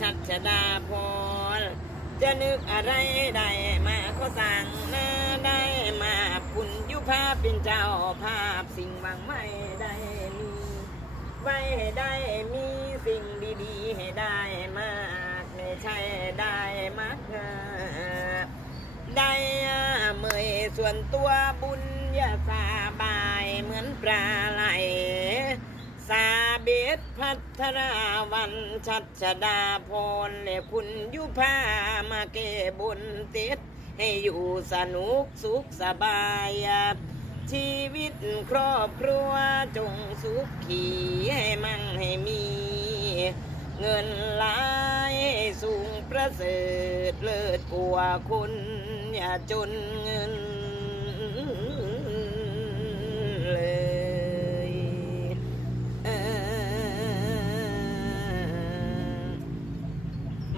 ชัดชดาพรจะนึกอะไรได้มาขอสั่งน้าได้มาคุณยุพาเป็นเจ้าภาพสิ่งหวังไม่ได้มี ไว้ให้ได้มีสิ่งดีๆ ให้ได้มากไม่ใช่ได้มากได้เมยส่วนตัวบุญอย่าสาบายเหมือนปลาไหล เบศพัทราวันชัดชดาพรและคุณยุพามาเก็บุญติดให้อยู่สนุกสุขสบาย ชีวิตครอบครัวจงสุขขีให้มั่งให้มี เงินหลายสูงประเสริฐเลิศกว่าคุณอย่าจนเงิน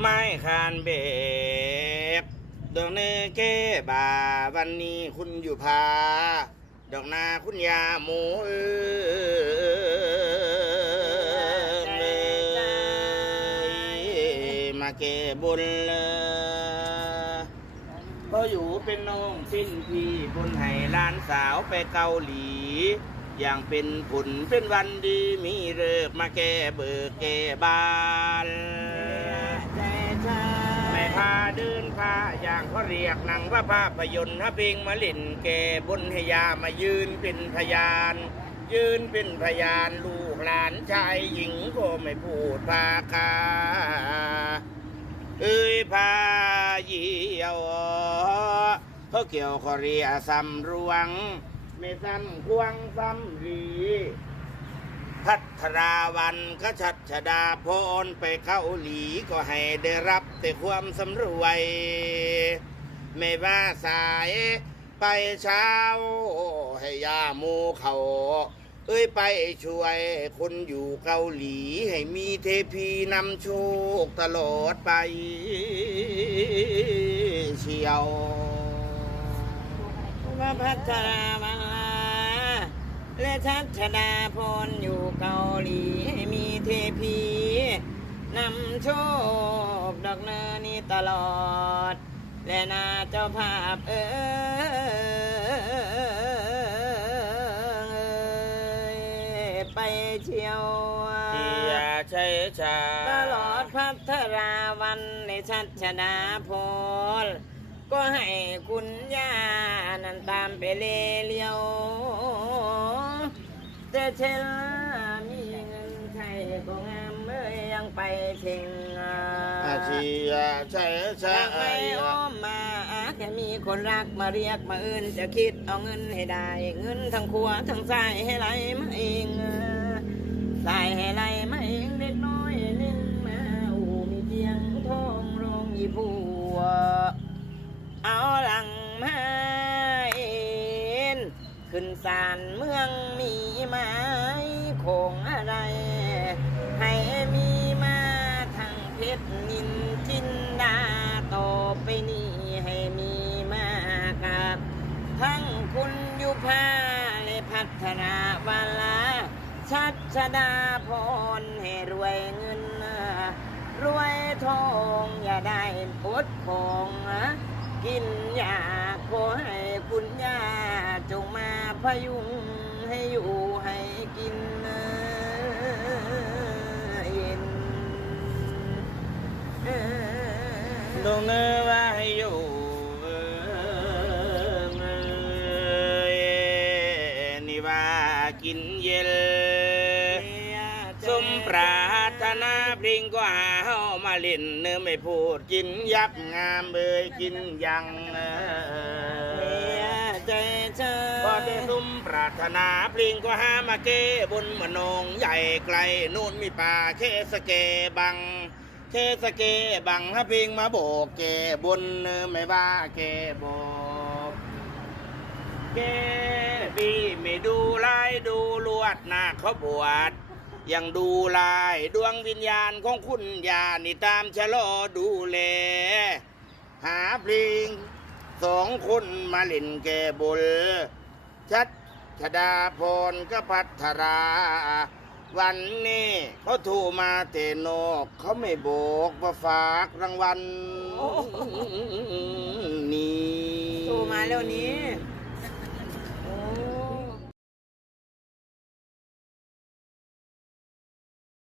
ไม้คานเบบดอกเนเก้บาวันนี้คุณอยู่พา ดอกนาคุณยาหมูเออเลมาเก็บนเลยพออยู่เป็นน้องเป็นพี่บนให้หลานสาวไปเกาหลี อย่างเป็นผลเป็นวันดีมีเลิกษ์มาแก้เบิกแก้บาน ไม่พาเดินพาอย่างเขาเรียกหนังว่าภาพยนตร์ถ้าเพลงมาเล่นแก่บนให้ยามายืนเป็นพยาน ยืนเป็นพยานลูกหลานชายหญิงก็ไม่พูดพาคาเอ้ยพาเยี่ยวเขาเกี่ยวขอเรียสำรวง ไม่ซ้ำควงซ้ำรี พัทราวันก็ชัดชดาพรไปเข้าหลีก็ให้ได้รับแต่ความสำรวย ไม่ว่าสายไปเช้า ให้ยาโมเขา เอ้ยไปช่วยคนอยู่เกาหลี ให้มีเทพีนำโชคตลอดไปเชียวว่าพัฒนาวังลา และชัดชดาพรอยู่เกาหลีมีเทพีนำโชคดอกเนอนี้ตลอด และนาเจ้าภาพเอ้ยไปเที่ยวอย่าใช้ชาตลอดพัทราวันในชัดชดาพรก็ให้คุณย่านั้นตามไปเลเลียว เชลมีเงินใช้ก็งามเมื่อยังไปถึงอาชีอย่าใช้ชาอยากไม่อ้อมมาแค่มีคนรักมาเรียกมาอื่นจะคิดเอาเงินให้ได้ เงินทั้งครัวทั้งใจให้ไหลมาเองใส่ให้ไหลมาเอง ขึ้นศาลเมืองมีไหม้คงอะไร ให้มีมาทางเพชรนินจินดาต่อไปนี้ให้มีมากับ ทั้งคุณยุพาและพัฒนาวาลาชัดชดาพรให้รวยเงิน รวยทองอย่าได้ปวดของกินยาขอให้คุณยาจงมา พยุงให้อยู่ให้กินเย็นดงเนื้อว่าให้อยู่เอ่ยนี่ว่ากินเย็น ปรารถนาพริงก็หาเฮามาเล่นเนื้อไม่พูดกินยับงามเบยกินยังเอเมียอใจเธอก็ได้สมปรารถนาพริงก็หามาเก้บนมะนงใหญ่ไกลนู่นมีป่าเคสเกบังเคสเกบังฮะพริงมาโบกเกบนเนื้อไม่ว่าเกโบกเกปีไม่ดูลายดูลวดหน้าเขาบวช ยังดูลายดวงวิญญาณของคุณยานี่ตามชะลอดูแล หาเพลงสองคนมาเล่นแก่บุญชัดชดาพรก็พัทรา วันนี้เขาโทรมาเตโนกเขาไม่บอกว่าฝากรางวัลโอ้นี่ โทรมาแล้วนี้เ